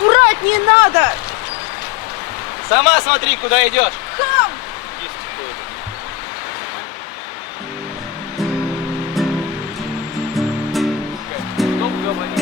Аккуратнее надо! Сама смотри, куда идешь. Хам! Есть какой-то. Кто говорит?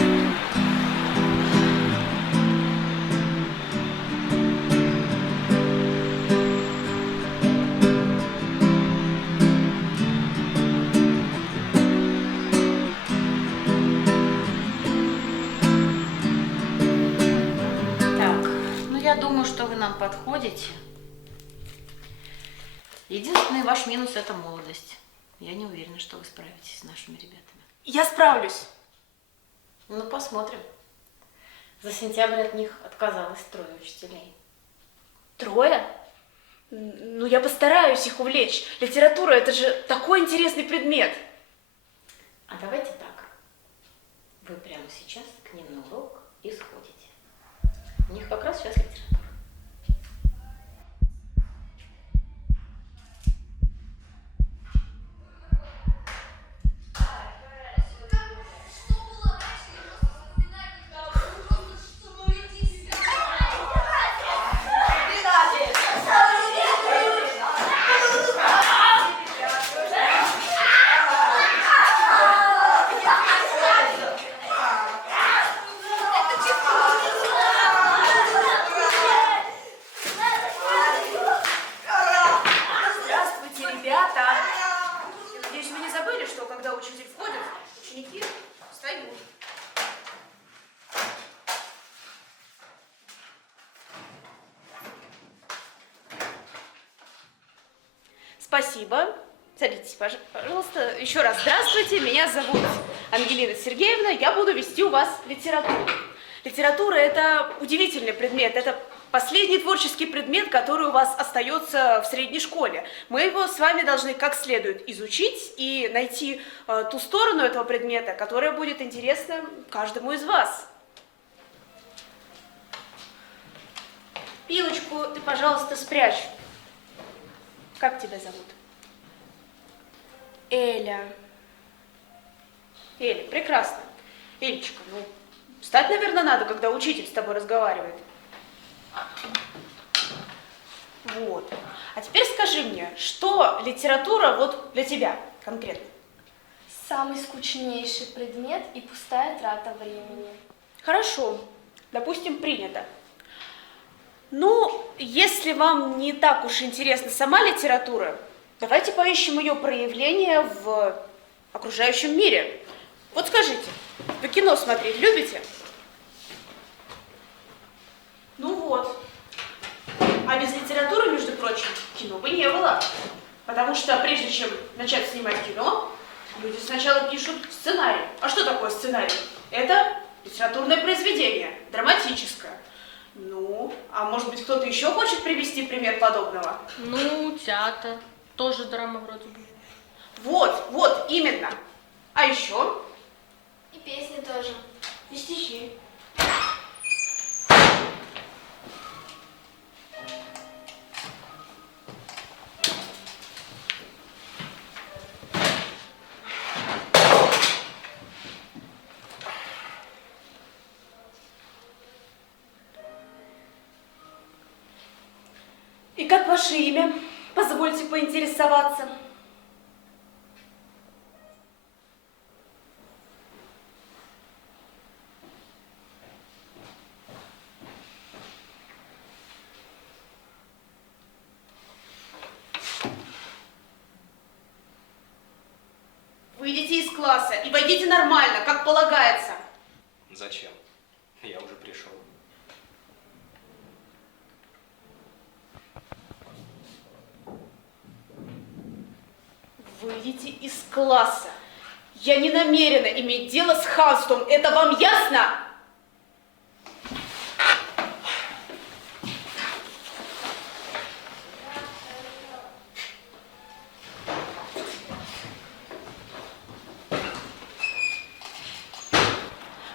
Я думаю, что вы нам подходите. Единственный ваш минус – это молодость. Я не уверена, что вы справитесь с нашими ребятами. Я справлюсь. Ну, посмотрим. За сентябрь от них отказалось 3 учителей. 3? Ну, я постараюсь их увлечь. Литература – это же такой интересный предмет. А давайте так. Вы прямо сейчас к ним на урок и сходите. У них как раз сейчас литература. Спасибо. Садитесь, пожалуйста. Еще раз здравствуйте. Меня зовут Ангелина Сергеевна. Я буду вести у вас литературу. Литература – это удивительный предмет. Это последний творческий предмет, который у вас остается в средней школе. Мы его с вами должны как следует изучить и найти ту сторону этого предмета, которая будет интересна каждому из вас. Пилочку ты, пожалуйста, спрячь. Как тебя зовут? Эля. Эля, прекрасно. Элечка, ну, встать, наверное, надо, когда учитель с тобой разговаривает. Вот. А теперь скажи мне, что литература вот для тебя конкретно? Самый скучнейший предмет и пустая трата времени. Хорошо. Допустим, принято. Ну, если вам не так уж интересна сама литература, давайте поищем ее проявление в окружающем мире. Вот скажите, вы кино смотреть любите? Ну вот. А без литературы, между прочим, кино бы не было. Потому что прежде чем начать снимать кино, люди сначала пишут сценарий. А что такое сценарий? Это литературное произведение, драматическое. Ну, а может быть, кто-то еще хочет привести пример подобного? Ну, театр. Тоже драма вроде бы. Вот, именно. А еще? И песни тоже. И стихи. И как ваше имя? Позвольте поинтересоваться. Выйдите из класса и войдите нормально, как полагается. Зачем? Я уже пришел. Выйдите из класса. Я не намерена иметь дело с хамством. Это вам ясно?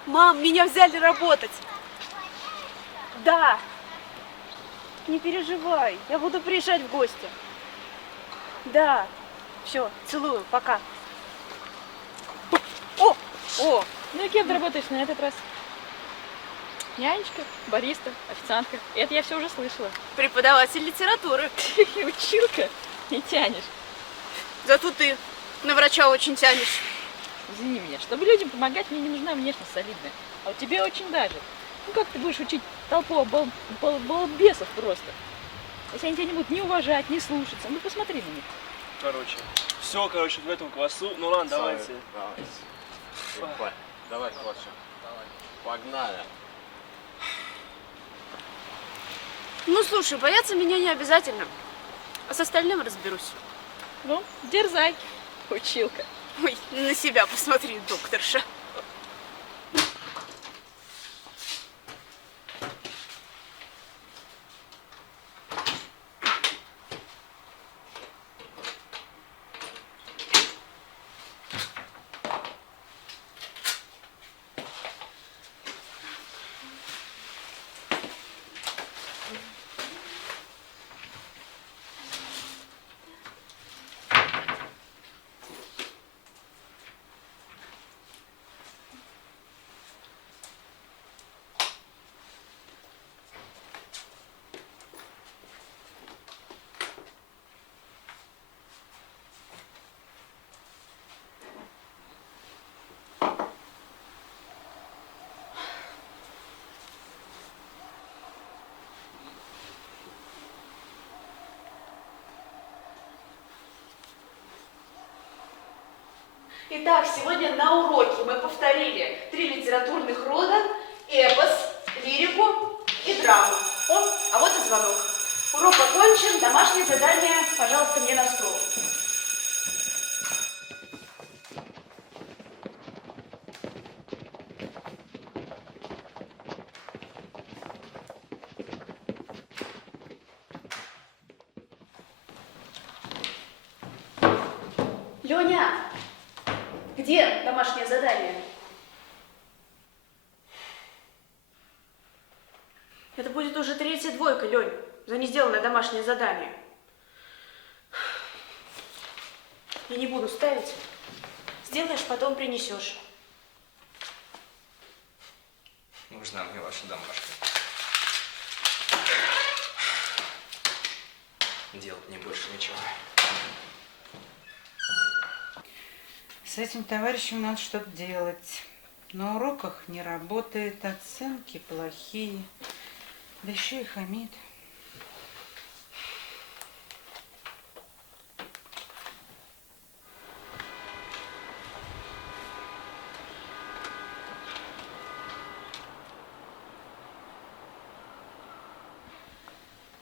Мам, меня взяли работать. Да. Не переживай, я буду приезжать в гости. Да. Все, целую, пока. О! Ну и кем ты работаешь на этот раз? Нянечка, бариста, официантка. Это я все уже слышала. Преподаватель литературы. Училка, не тянешь. Зато ты на врача очень тянешь. Извини меня, чтобы людям помогать, мне не нужна внешность солидная. А вот тебе очень даже. Ну как ты будешь учить толпу балбесов просто? Если они тебя не будут ни уважать, ни слушаться, ну посмотри на них. Короче, все, в этом классу. Ну ладно, давайте. Давай, Коша. Погнали. Ну, слушай, бояться меня не обязательно. А с остальным разберусь. Ну, дерзай, училка. Ой, на себя посмотри, докторша. Итак, сегодня на уроке мы повторили 3 литературных рода: эпос, лирику и драму. О, а вот и звонок. Урок окончен, домашнее задание, пожалуйста, мне на стол. Леня, где домашнее задание? Это будет уже 3-я двойка, Лень, за несделанное домашнее задание. Я не буду ставить. Сделаешь, потом принесешь. Нужна мне ваша домашка. Делать мне больше ничего. С этим товарищем надо что-то делать. На уроках не работает, оценки плохие, да еще и хамит.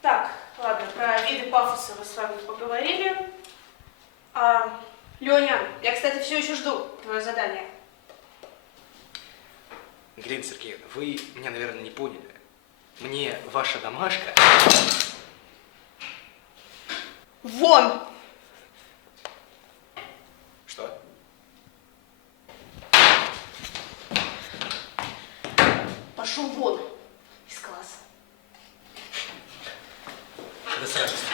Так, ладно, про виды пафоса мы с вами поговорили. Леня, я, кстати, все еще жду твое задание. Галина Сергеевна, вы меня, наверное, не поняли. Мне ваша домашка... Вон! Что? Пошел вон из класса. Да с радостью.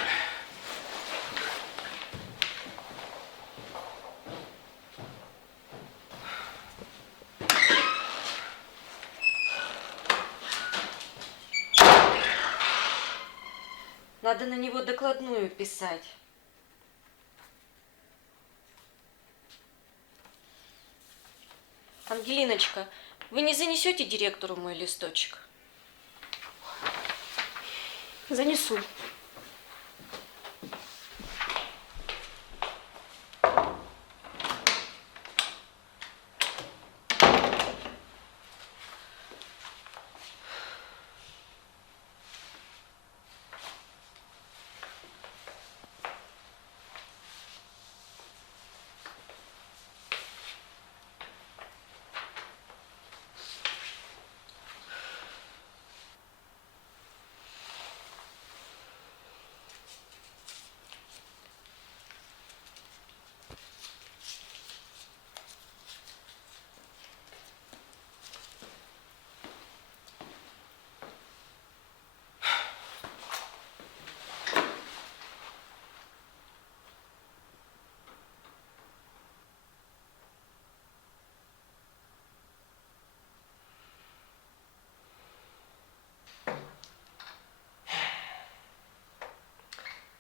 Надо на него докладную писать. Ангелиночка, вы не занесете директору мой листочек? Занесу.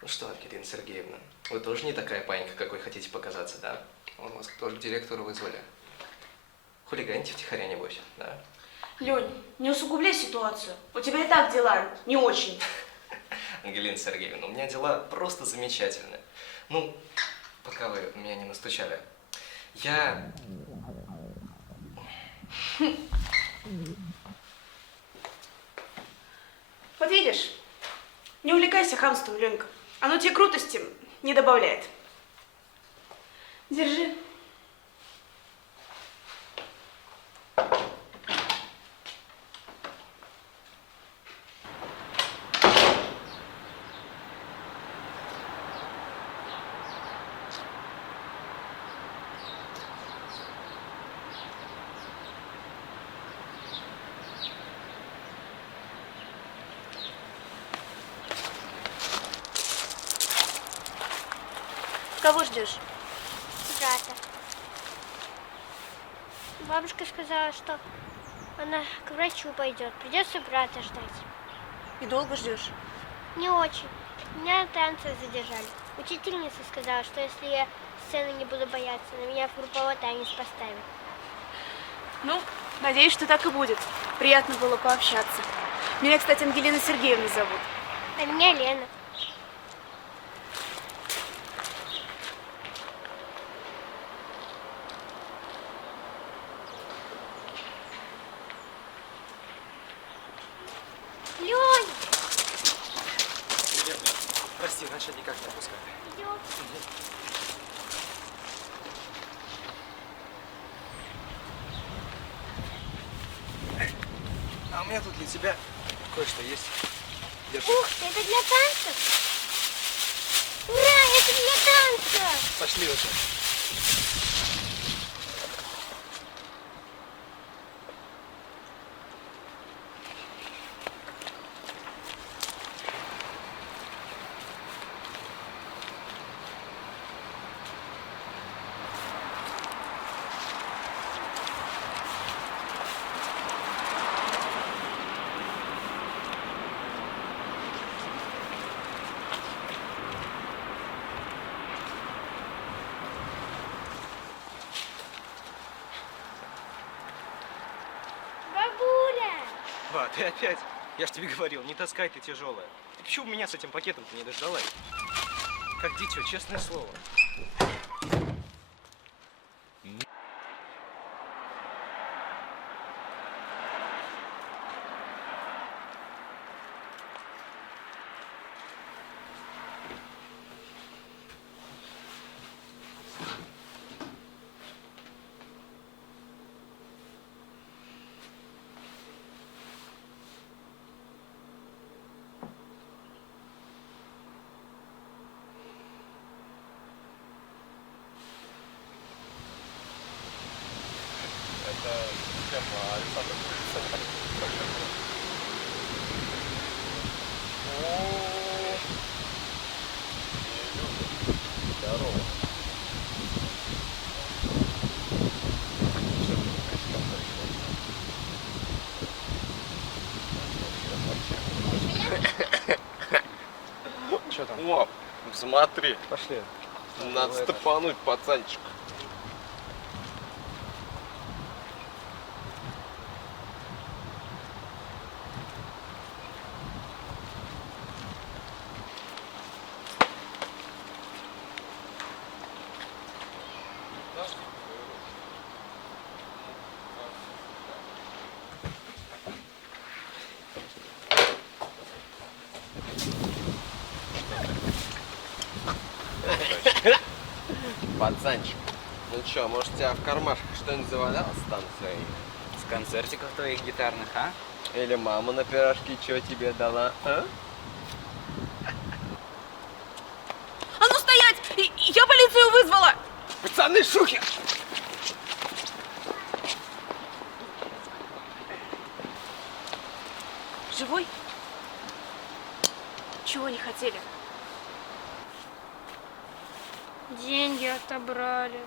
Ну что, Ангелина Сергеевна, вы тоже не такая панька, какой хотите показаться, да? Вон вас тоже к директору вызвали. Хулиганите втихаря, небось, да? Лёнь, не усугубляй ситуацию. У тебя и так дела не очень. Ангелина Сергеевна, у меня дела просто замечательные. Ну, пока вы меня не настучали. Я... Вот видишь, не увлекайся хамством, Ленька. Оно тебе крутости не добавляет. Держи. Кого ждешь? Брата. Бабушка сказала, что она к врачу пойдет. Придется брата ждать. И долго ждешь? Не очень. Меня на танцы задержали. Учительница сказала, что если я сцены не буду бояться, на меня в групповой танец поставят. Ну, надеюсь, что так и будет. Приятно было пообщаться. Меня, кстати, Ангелина Сергеевна зовут. А меня Лена. Лёнь! Прости, раньше никак не отпускали. Идём. А у меня тут для тебя кое-что есть. Держи. Ух ты, это для танцев? Ура, это для танцев! Пошли уже. Бабуля! Ба, ты опять? Я ж тебе говорил, не таскай ты тяжелое. Ты почему меня с этим пакетом-то не дождалась? Как дитё, честное слово. Что там? О, смотри, Пошли. надо стопануть пацанчик. Пацанчик, ну чё, может, у тебя в кармашках что-нибудь завалялось с танцей? С концертиков твоих гитарных, а? Или мама на пирожки что тебе дала, а? А ну стоять! Я полицию вызвала! Пацаны, шухер! Живой? Чего не хотели? Деньги отобрали.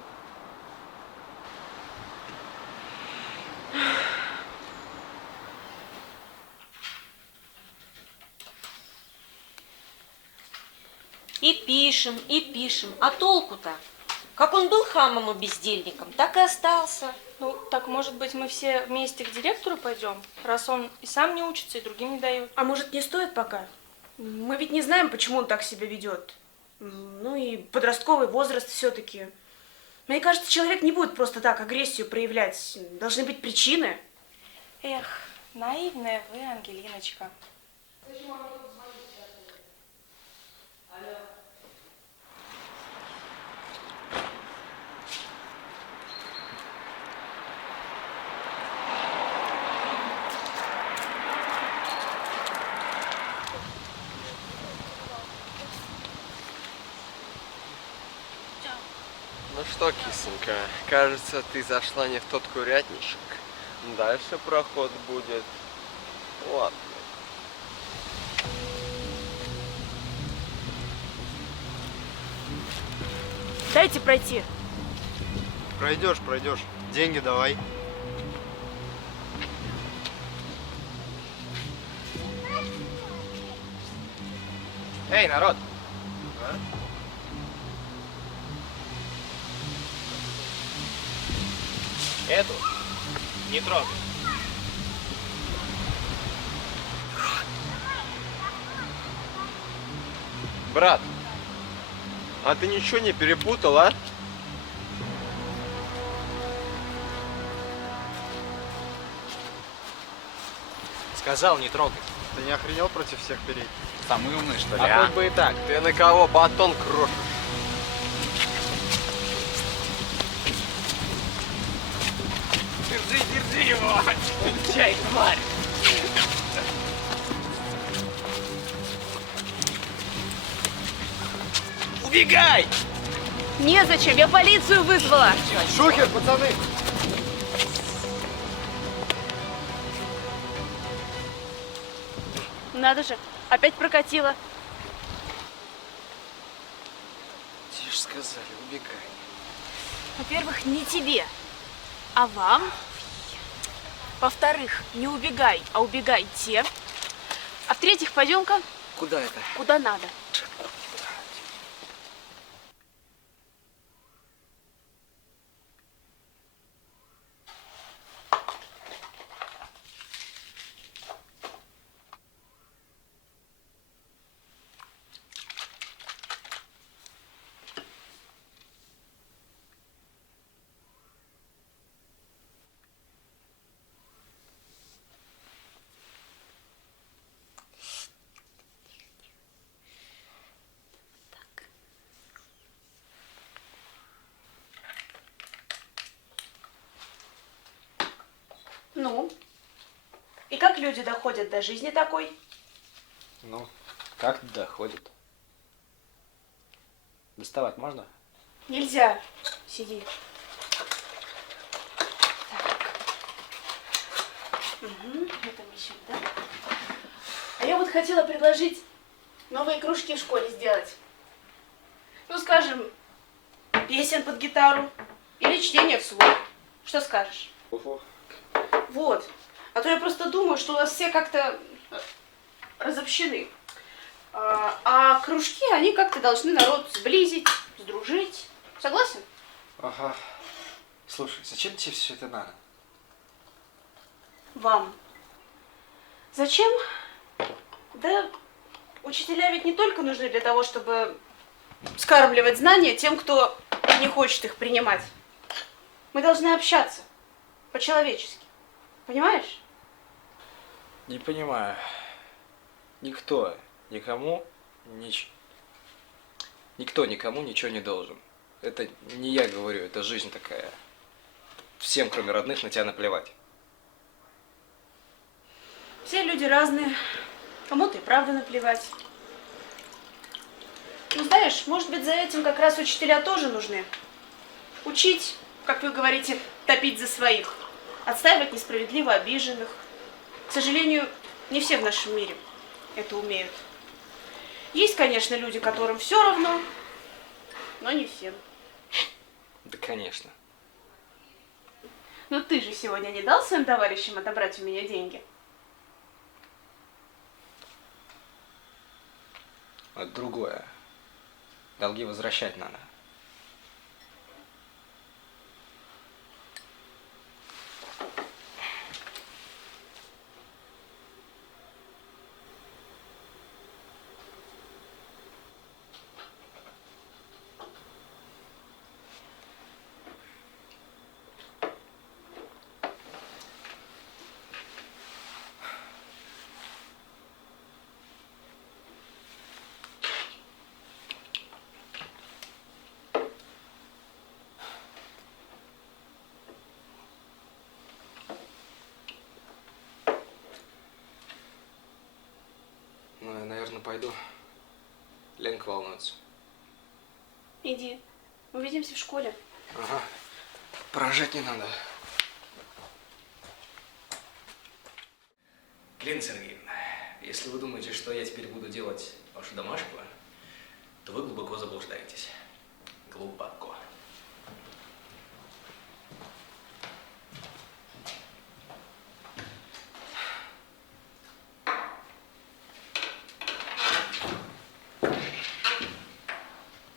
и пишем. А толку-то? Как он был хамом и бездельником, так и остался. Ну, так, может быть, мы все вместе к директору пойдем, раз он и сам не учится, и другим не дает. А может, не стоит пока? Мы ведь не знаем, почему он так себя ведет. Ну и подростковый возраст все-таки. Мне кажется, человек не будет просто так агрессию проявлять. Должны быть причины. Эх, наивная вы, Ангелиночка. Ну что, кисонька, кажется, ты зашла не в тот курятничек. Дальше проход будет. Ладно. Дайте пройти. Пройдешь. Деньги давай. Эй, народ! Эту не трогай. Брат, а ты ничего не перепутал, а? Сказал, не трогай. Ты не охренел против всех переть? Самый умный, что ли, А хоть бы и так. Ты на кого батон крошишь? Держи его! Чай, тварь! Убегай! Незачем, я полицию вызвала. Шухер, пацаны! Надо же, опять прокатило. Тебе ж сказали, убегай. Во-первых, не тебе, а вам. Во-вторых, не убегай, а убегайте. А в-третьих, пойдем-ка Куда это? куда надо. Ну, и как люди доходят до жизни такой? Ну, как доходит? Доставать можно? Нельзя. Сиди. Так. Угу, это мы еще, да? А я вот хотела предложить новые кружки в школе сделать. Ну, скажем, песен под гитару или чтение вслух. Что скажешь? Вот. А то я просто думаю, что у нас все как-то разобщены. А кружки, они как-то должны народ сблизить, сдружить. Согласен? Ага. Слушай, зачем тебе все это надо? Вам. Зачем? Да учителя ведь не только нужны для того, чтобы скармливать знания тем, кто не хочет их принимать. Мы должны общаться по-человечески. Понимаешь? Не понимаю. Никто никому никто никому ничего не должен. Это не я говорю, это жизнь такая. Всем, кроме родных, на тебя наплевать. Все люди разные. Кому-то и правда наплевать. Ну, знаешь, может быть, за этим как раз учителя тоже нужны. Учить, как вы говорите, топить за своих. Отстаивать несправедливо обиженных. К сожалению, не все в нашем мире это умеют. Есть, конечно, люди, которым все равно, но не всем. Да, конечно. Но ты же сегодня не дал своим товарищам отобрать у меня деньги? А другое. Долги возвращать надо. Ну, я, наверное, пойду. Ленка волнуется. Иди. Увидимся в школе. Ага. Поражать не надо. Лена Сергеевна, если вы думаете, что я теперь буду делать вашу домашку, то вы глубоко заблуждаетесь. Глубоко.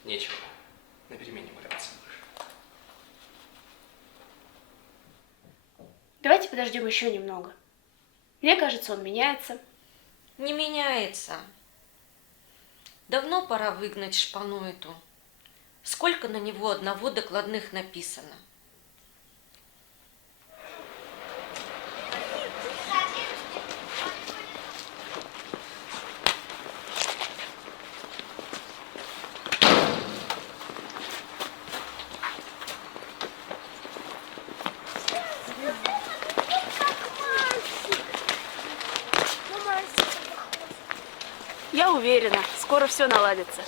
Нечего. На перемене валяться будешь. Давайте подождем еще немного. Мне кажется, он меняется. Не меняется. Давно пора выгнать шпану эту. Сколько на него одного докладных написано? Я уверена, скоро все наладится.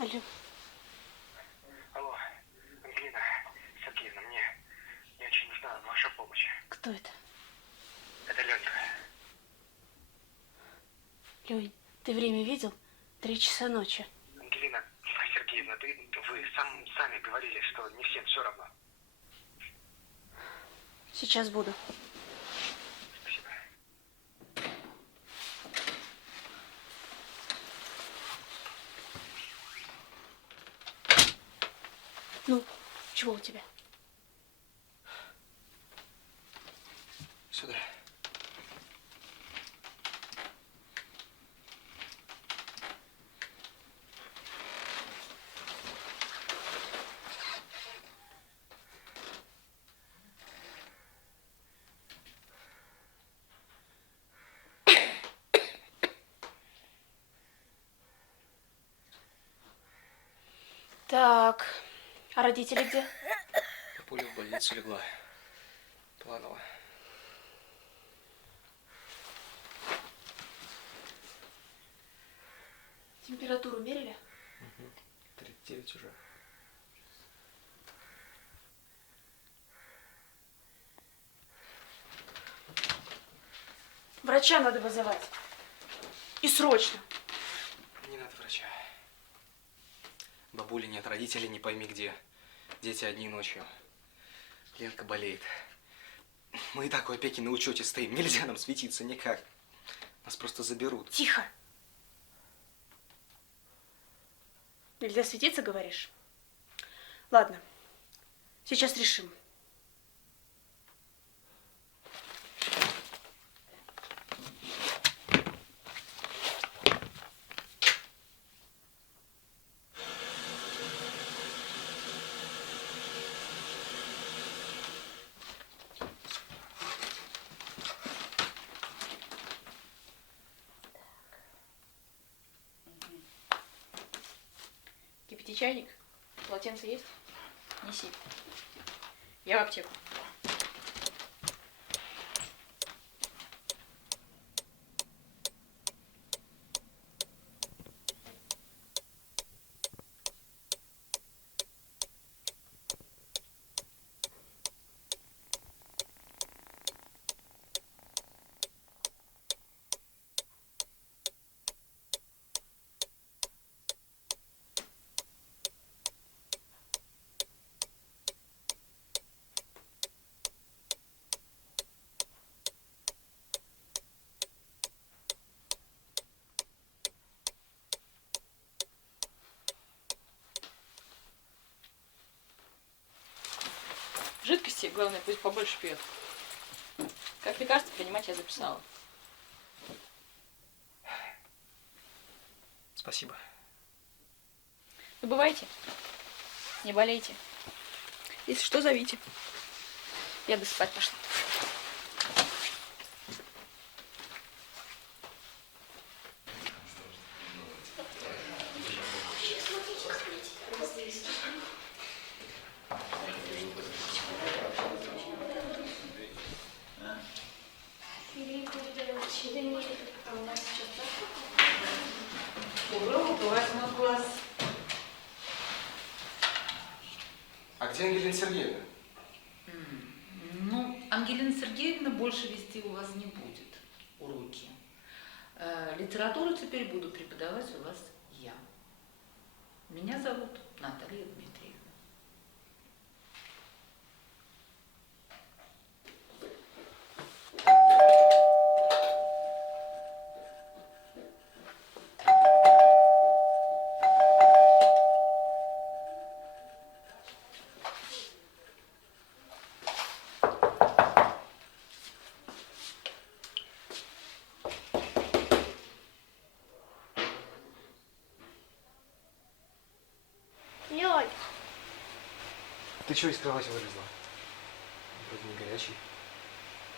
Алло. Алло, Ангелина Сергеевна, мне очень нужна ваша помощь. Кто это? Это Ленка. Лёнь, ты время видел? 3 часа ночи. Ангелина Сергеевна, вы сами говорили, что не всем все равно. Сейчас буду. Спасибо. Ну, чего у тебя? Сюда. Так, а родители где? Пуля в больницу легла. Планово. Температуру мерили? 39 уже. Врача надо вызывать. И срочно. Не надо врача. Бабули нет, родителей не пойми где. Дети одни ночью. Ленка болеет. Мы и так у опеки на учете стоим. Нельзя нам светиться никак. Нас просто заберут. Тихо. Нельзя светиться, говоришь? Ладно, сейчас решим. Кипяти чайник. Полотенце есть? Неси. Я в аптеку. Главное, пусть побольше пьет. Как лекарство принимать я записала. Спасибо. Забывайте. Не болейте. Если что, зовите. Я бы спать пошла. А где Ангелина Сергеевна? Ну, Ангелина Сергеевна больше вести у вас не будет уроки. Литературу теперь буду преподавать у вас я. Меня зовут Наталья Дмитриевна. Лёль, Ты чего из кровати вылезла? Вроде не горячий.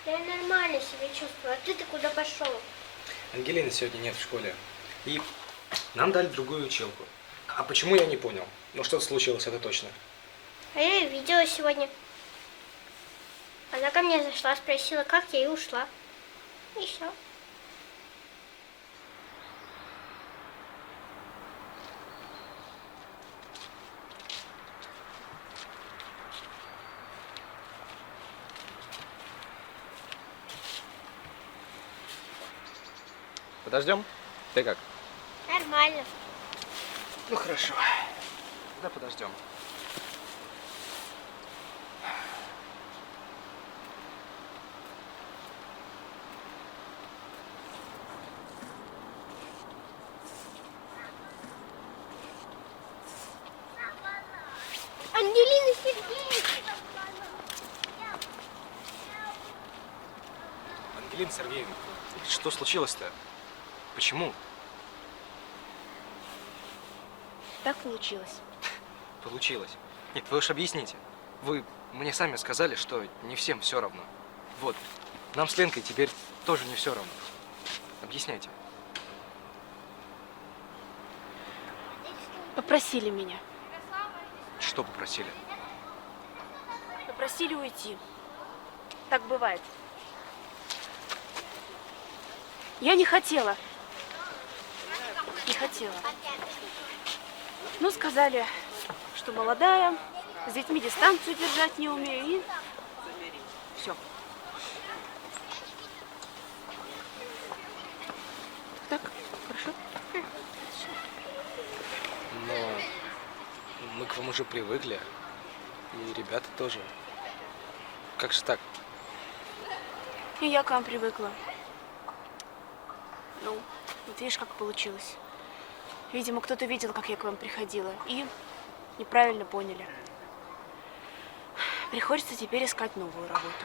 я нормально себя чувствую, а ты куда пошел? Ангелины сегодня нет в школе. И нам дали другую училку. А почему, я не понял. Но что-то случилось, это точно. А я ее видела сегодня. Она ко мне зашла, спросила, как я, и ушла. И все. Подождем? Ты как? Нормально. Ну хорошо. Да подождем. Ангелина Сергеевна! Ангелина Сергеевна, что случилось-то? Почему? Так получилось. Получилось. Нет, вы уж объясните. Вы мне сами сказали, что не всем все равно. Вот, нам с Ленкой теперь тоже не все равно. Объясняйте. Попросили меня. Что попросили? Попросили уйти. Так бывает. Я не хотела. Не хотела. Ну, сказали, что молодая, с детьми дистанцию держать не умею, и все. Так, хорошо? Но мы к вам уже привыкли. И ребята тоже. Как же так? И я к вам привыкла. Ну, вот видишь, как получилось. Видимо, кто-то видел, как я к вам приходила, и неправильно поняли. Приходится теперь искать новую работу.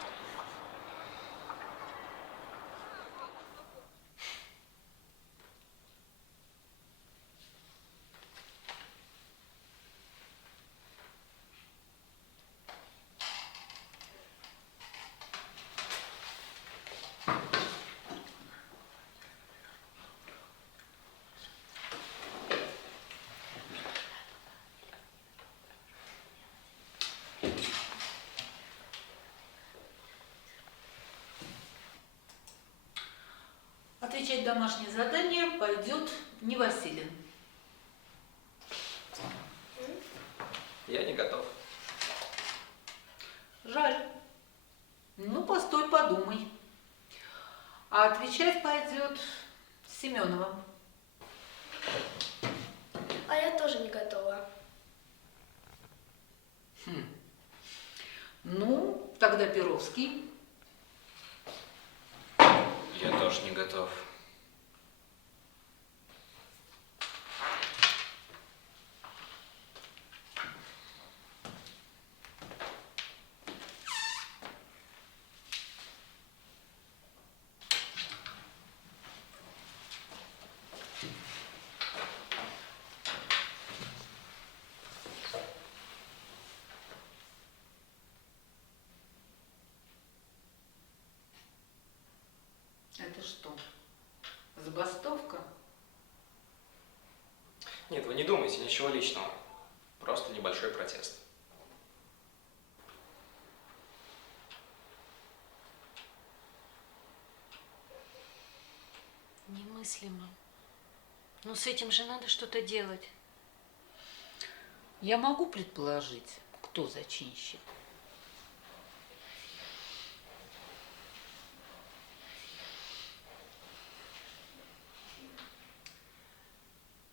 Отвечать домашнее задание пойдет Невасилин. Я не готов. Жаль. Ну, постой, подумай. А отвечать пойдет Семенова. А я тоже не готова. Ну, тогда Перовский. Я тоже не готов. Это что, забастовка? Нет, вы не думайте, ничего личного. Просто небольшой протест. Немыслимо. Но с этим же надо что-то делать. Я могу предположить, кто зачинщик.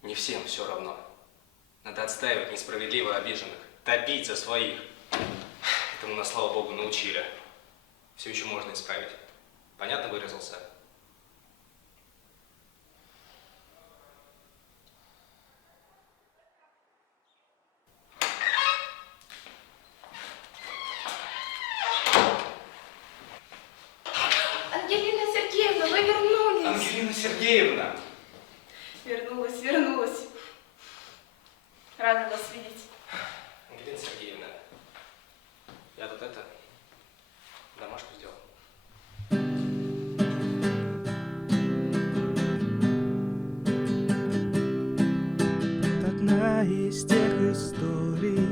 Не всем все равно. Надо отстаивать несправедливо обиженных, топить за своих. Этому нас, слава богу, научили. Все еще можно исправить. Понятно выразился? Ангелина Сергеевна, вы вернулись. Ангелина Сергеевна! Вернулась. Рада вас видеть. Ангелина Сергеевна, я тут домашку сделал. Это одна из тех историй,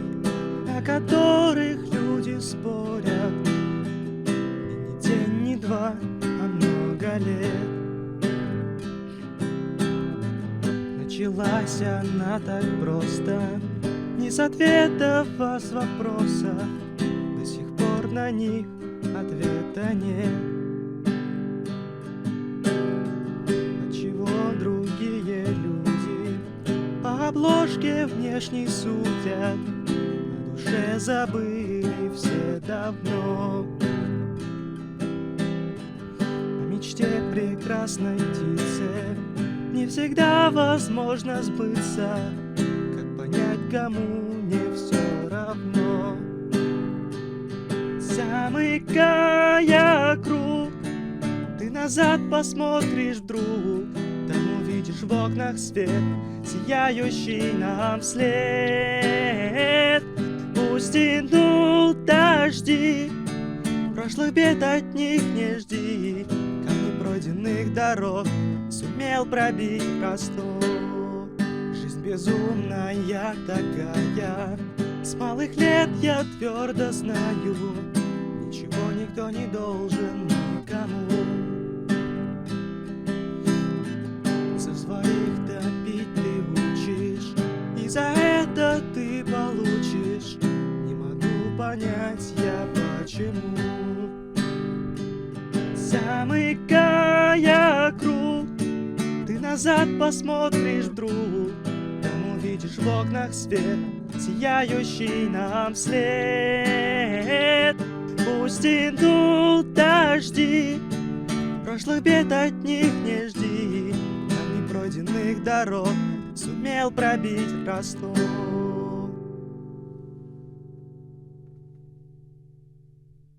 о которых люди спорят. И не день, не два, а много лет. Началась она так просто, не с ответов, а с вопросов. До сих пор на них ответа нет. Отчего другие люди по обложке внешней судят, о душе забыли все давно. О мечте прекрасной птицы не всегда возможно сбыться. Как понять, кому не все равно? Замыкая круг, ты назад посмотришь вдруг, там увидишь в окнах свет, сияющий нам вслед. Пусть идут дожди, прошлых бед от них не жди, камни пройденных дорог сумел пробить простор. Жизнь безумная такая, с малых лет я твердо знаю, ничего никто не должен никому. За своих топить ты учишь, и за это ты получишь. Не могу понять я почему. Замыкая круг, ты назад посмотришь вдруг, там увидишь в окнах свет, сияющий нам вслед. Пусть идут дожди, прошлых бед от них не жди, камни пройденных дорог сумел пробить простор.